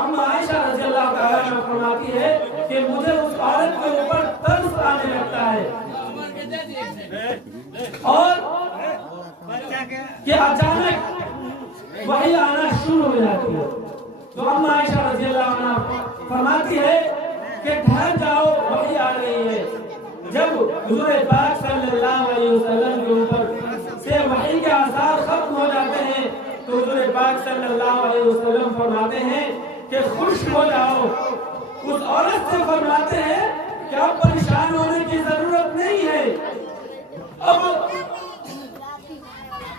اما عائشہ رضی اللہ تعالیٰ عنہ فرماتی ہے کہ مجھے اس عورت کے اوپر ترس آنے لگتا ہے اور کہ اچانک وحی آنا شروع ہو جاتی ہے. تو اما عائشہ رضی اللہ عنہ فرماتی ہے کہ ٹھہر جاؤ وحی آ رہی ہے. جب حضور پاک صلی اللہ علیہ وسلم کے اوپر سے وحی کے آثار ختم ہو جاتے ہیں تو حضور پاک صلی اللہ علیہ وسلم فرماتے ہیں کہ خوش ہو جاؤ. اس عورت سے فرماتے ہیں کہ اب پریشان ہونے کی ضرورت نہیں ہے. اب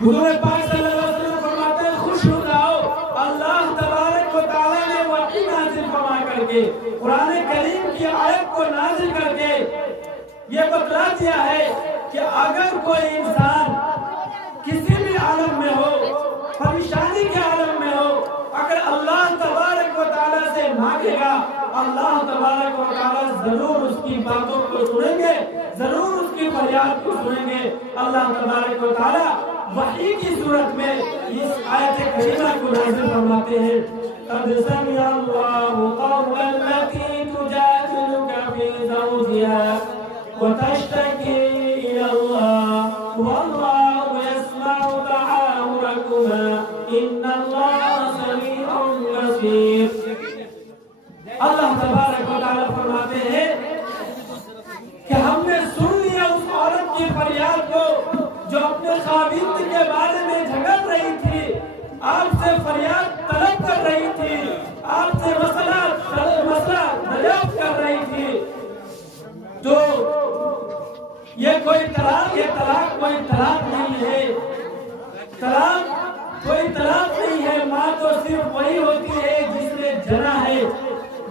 حضور پاک صلی اللہ علیہ وسلم فرماتے ہیں خوش ہو جاؤ. اللہ تبارک و تعالیٰ نے وحی نازل فرما کر کے قرآن کریم کی آیت کو نازل کر کے یہ بتلا دیا ہے کہ اگر کوئی انسان کسی بھی عالم میں ہو, پریشانی کے عالم میں ہو, اگر اللہ تبارک و تعالیٰ سے مانگے گا اللہ تبارک و تعالیٰ ضرور اس کی باتوں کو سنیں گے, ضرور اس کی فریاد کو سنیں گے. اللہ تبارک و تعالیٰ وحی کی صورت میں اس آیت کریمہ کو نازل فرماتے ہیں. قد سمع اللہ قول التي تجادلك في زوجها وتشتكي إلى الله والله يسمع تحاوركما إن الله سميع بصير. اللہ تبارک و تعالیٰ فرماتے ہیں کہ ہم نے سن لیا اس عورت کی فریاد کو جو اپنے خاوند کے بارے میں جھگڑ رہی تھی, آپ سے فریاد طلب کر رہی تھی, آپ سے مسئلہ دریافت کر رہی تھی. تو یہ کوئی طلاق کوئی طلاق نہیں ہے. طلاق کوئی طلاق نہیں ہے. ماں تو صرف وہی ہوتی ہے جس نے جنا ہے.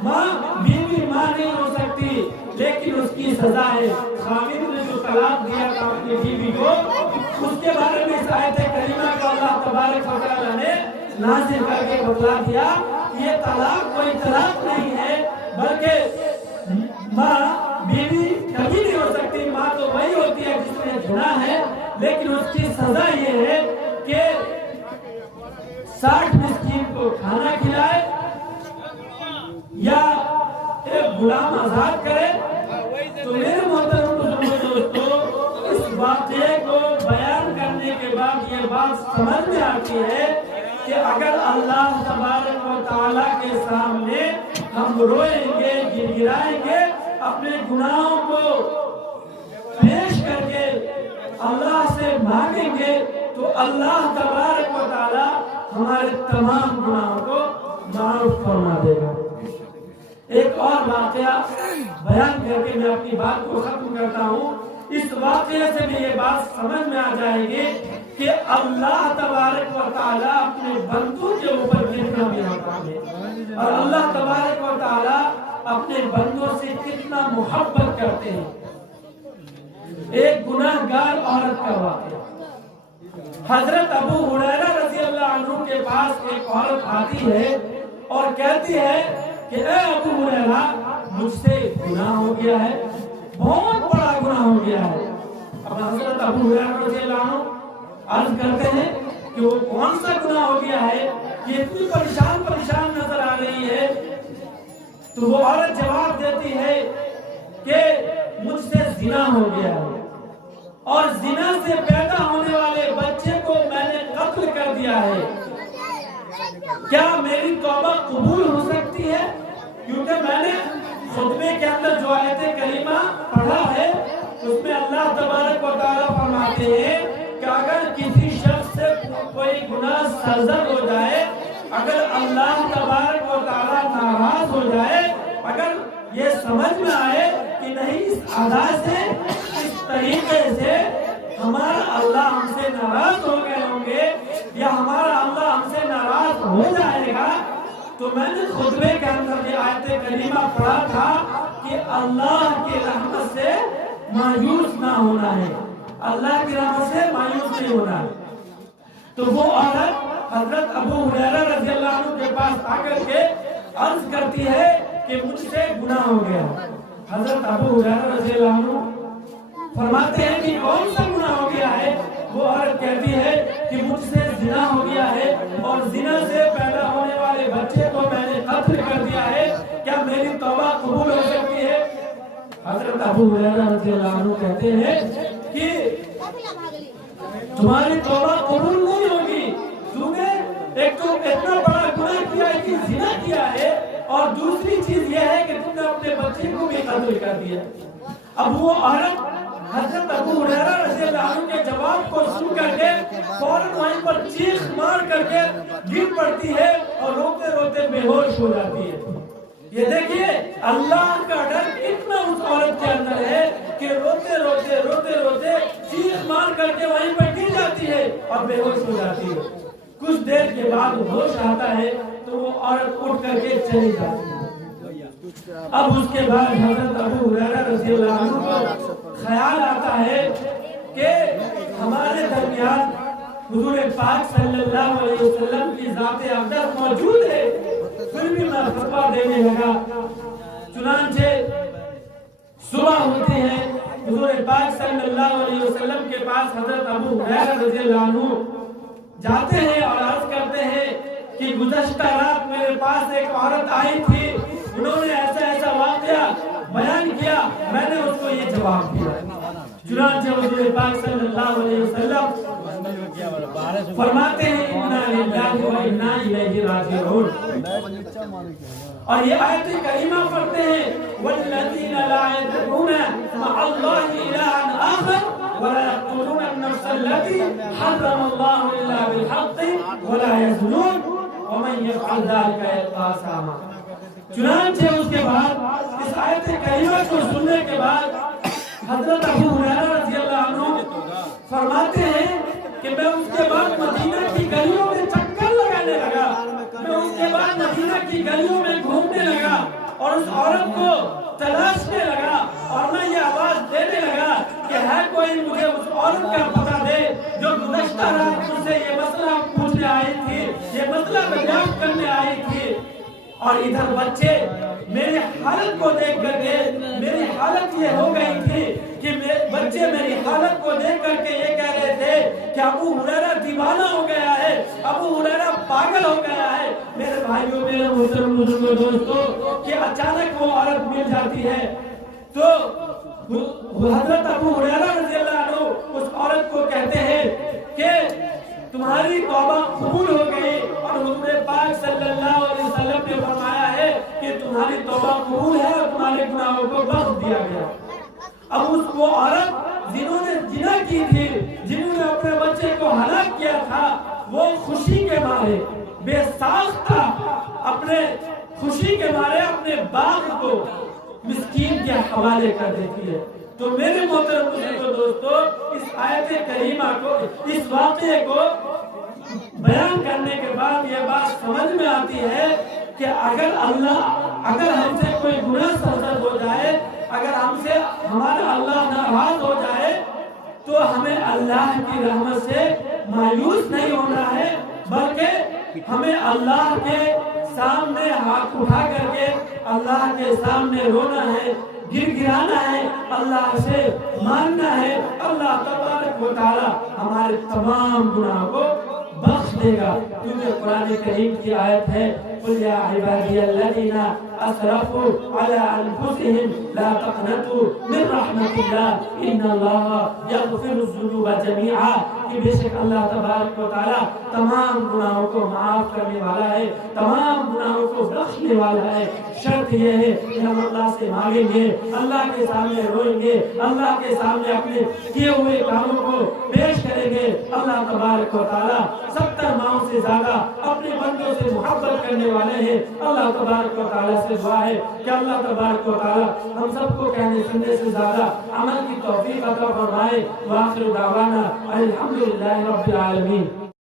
ماں بیوی ماں نہیں ہو سکتی لیکن اس کی سزا ہے. خاوند نے جو طلاق دیا تھا اپنی بیوی کو, اس کے بارے میں اس آیت کریمہ کو اللہ تبارک و تعالیٰ نے نازل کر کے بتلا دیا. یہ طلاق کوئی طلاق نہیں ہے بلکہ ماں بیوی کبھی نہیں ہو سکتی. ماں تو وہی ہوتی ہے جس نے جنا ہے, لیکن اس کی سزا یہ ہے کہ 60 مسکین کو کھانا کھلائے یا ایک غلام آزاد کرے. تو میرے محترم دوستو, اس واقعے کو بیان کرنے کے بعد یہ بات سمجھ میں آتی ہے کہ اگر اللہ تبارک و تعالیٰ کے سامنے ہم روئیں گے, گڑگڑائیں گے, اپنے گناہوں کو پیش کر کے اللہ سے مانگیں گے تو اللہ تبارک و تعالیٰ ہمارے تمام گناہوں کو معاف فرما دے گا. ایک اور واقعہ بیان کر کے میں اپنی بات کو ختم کرتا ہوں. اس واقعے سے بھی یہ بات سمجھ میں آ جائے گی کہ اللہ تبارک و تعالیٰ اپنے بندوں کے اوپر کتنا مہربان ہے اور اللہ تبارک و تعالیٰ اپنے بندوں سے کتنا محبت کرتے ہیں. ایک گناہگار عورت کا واقعہ. حضرت ابو ہریرہ رضی اللہ عنہ کے پاس ایک عورت آتی ہے اور کہتی ہے کہ اے ابو ہریرہ, مجھ سے گناہ ہو گیا ہے, بہت بڑا گناہ ہو گیا ہے. اب حضرت ابو ہریرہ رضی اللہ عنہ عرض کرتے ہیں کہ وہ کون سا گناہ ہو گیا ہے, یہ اتنی پریشان نظر آ رہی ہے. تو وہ عورت جواب دیتی ہے کہ مجھ سے زنا ہو گیا ہے اور زنا سے پیدا ہونے والے بچے کو میں نے قتل کر دیا ہے. کیا میری توبہ قبول ہو سکتی ہے؟ کیونکہ میں نے خطبے کے اندر جو آیت کریمہ پڑھا ہے اس میں اللہ تبارک و تعالیٰ فرماتے ہیں کہ اگر کسی شخص سے کوئی گناہ سرزد ہو جائے, اگر اللہ تبارک و تعالیٰ ناراض ہو جائے, اگر یہ سمجھ میں آئے کہ نہیں اس ادا سے, اس طریقے سے ہمارا اللہ ہم سے ناراض ہو گئے ہوں گے یا ہمارا اللہ ہم سے ناراض ہو جائے گا, تو میں نے خطبے کے اندر یہ آیت کریمہ پڑھا تھا کہ اللہ کی رحمت سے مایوس نہ ہونا ہے, اللہ کی رحمت سے مایوس نہیں ہونا ہے. تو وہ عورت حضرت ابو ہریرہ رضی اللہ عنہ کے پاس آ کر کے عرض کرتی ہے کہ مجھ سے گناہ ہو گیا. حضرت ابو ہریرہ رضی اللہ عنہ فرماتے ہیں کہ کون سا گناہ ہو گیا ہے؟ وہ عورت کہتی ہے کہ مجھ سے زنا ہو گیا ہے اور زنا سے پیدا ہونے والے بچے کو میں نے قتل حضرت ابو ہریرہ رضی اللہ عنہ کہتے ہیں کہ تمہاری توبہ قبول نہیں ہوگی، تم نے ایک تو اتنا بڑا گناہ کیا ہے کہ زنا کیا ہے، اور دوسری چیز یہ ہے کہ تم نے اپنے بچے کو بھی قتل کر دیا۔ اب وہ عورت حضرت ابو ہریرہ رضی اللہ عنہ کے جواب کو سن کر کے فوراً وہیں پر چیخ مار کر کے گر پڑتی ہے اور روتے روتے بے ہوش ہو جاتی ہے۔ یہ دیکھیے اللہ کا ڈر کتنا اس عورت کے اندر ہے کہ روتے روتے چیخ مار کر کے وہیں پر گر جاتی ہے اور بے ہوش ہو جاتی ہے۔ کچھ دیر کے بعد ہوش آتا ہے تو وہ عورت اٹھ کر کے چلی جاتی ہے۔ اب اس کے بعد حضرت ابو ہریرہ رضی اللہ عنہ کو خیال آتا ہے کہ ہمارے درمیان حضور پاک صلی اللہ علیہ وسلم کی ذات اقدس موجود ہے، پھر بھی میں فتویٰ دینے لگا۔ چنانچہ صبح ہوتی ہے، حضور پاک صلی اللہ علیہ وسلم کے پاس حضرت ابو ہریرہ رضی اللہ عنہ جاتے ہیں اور عرض کرتے ہیں کہ گزشتہ رات میرے پاس ایک عورت آئی تھی، انہوں نے ایسا واقعہ بیان کیا، میں نے اس کو یہ جواب دیا۔ چنانچہ حضور پاک صلی اللہ علیہ وسلم فرماتے ہیں انا للہ و انا الیہ راجعون، اور یہ آیت کریمہ پڑھتے ہیں والذین لا یدعون مع اللہ الہا آخر ولا يقتلون النفس التي حرم الله الا بالحق ولا يزنون ومن يفعل ذلك يلقى اثاما۔ چنانچہ اس کے بعد اس آیت کریمہ کو سننے کے بعد حضرت ابو ہریرہ رضی اللہ عنہ فرماتے ہیں کہ میں اس کے بعد مدینہ کی گلیوں میں چکر لگانے لگا، میں اس کے بعد مدینہ کی گلیوں میں گھومنے لگا اور اس عورت کو تلاشنے لگا، اور میں یہ آواز دینے لگا کہ ہے کوئی مجھے اس عورت کا پتہ دے جو گزشتہ رات مجھ سے یہ مسئلہ پوچھنے آئی تھی، یہ مسئلہ دریافت کرنے آئی تھی۔ اور ادھر بچے میری حالت کو دیکھ کر کے، میری حالت یہ ہو گئی تھی کہ بچے میری حالت کو دیکھ کر کے یہ کہہ رہے تھے کہ ابو ہریرہ دیوانہ ہو گیا ہے، ابو ہریرہ پاگل ہو گیا ہے۔ میرے بھائیوں، میرے محترم بزرگوں، دوستوں، کہ اچانک وہ عورت مل جاتی ہے تو حضرت ابو ہریرہ رضی اللہ عنہ اس عورت کو کہتے ہیں کہ تمہاری توبہ قبول ہو گئی، اور حضور پاک صلی اللہ علیہ وسلم نے فرمایا ہے کہ تمہاری توبہ قبول ہے اور تمہارے گناہوں کو بخش دیا گیا۔ اب وہ عورت جنہوں نے زنا کی تھی، جنہوں نے اپنے بچے کو ہلاک کیا تھا، وہ خوشی کے مارے بے ساختہ اپنے خوشی کے مارے اپنے باغ کو مسکین کے حوالے کر دیتی ہے۔ تو میرے محترم بزرگوں، دوستو، اس آیت کریمہ کو، اس واقعے کو بیان کرنے کے بعد یہ بات سمجھ میں آتی ہے کہ اگر ہم سے کوئی گناہ سرزد ہو جائے، اگر ہم سے ہمارا اللہ ناراض ہو جائے، تو ہمیں اللہ کی رحمت سے مایوس نہیں ہونا ہے، بلکہ ہمیں اللہ کے سامنے ہاتھ اٹھا کر کے اللہ کے سامنے رونا ہے، گر گرانا ہے، اللہ سے ماننا ہے۔ اللہ تبارک و تعالی ہمارے تمام گناہوں کو بخش دے گا، کیونکہ قرآن کریم کی آیت ہے قل یا عبادی الذین اسرفوا علی انفسهم لا تقنطوا من رحمت اللہ ان اللہ یغفر الذنوب جميعا، کہ بے شک اللہ تبارک و تعالی تمام گناہوں کو معاف کرنے والا ہے، تمام گناہوں کو بخشنے والا ہے۔ شرط یہ ہے کہ ہم اللہ سے مانگیں گے، اللہ کے سامنے روئیں گے، اللہ کے سامنے اپنے کیے ہوئے کاموں کو پیش کریں گے۔ اللہ تبارک و تعالی 70 ماہوں سے زیادہ اپنے بندوں سے محبت کرنے والے ہیں۔ اللہ تبارک و تعالی سے دعا ہے کہ اللہ تبارک و تعالی ہم سب کو کہنے سننے سے زیادہ عمل کی توفیق عطا فرمائے۔ وآخر دعوانا الحمدللہ رب العالمین۔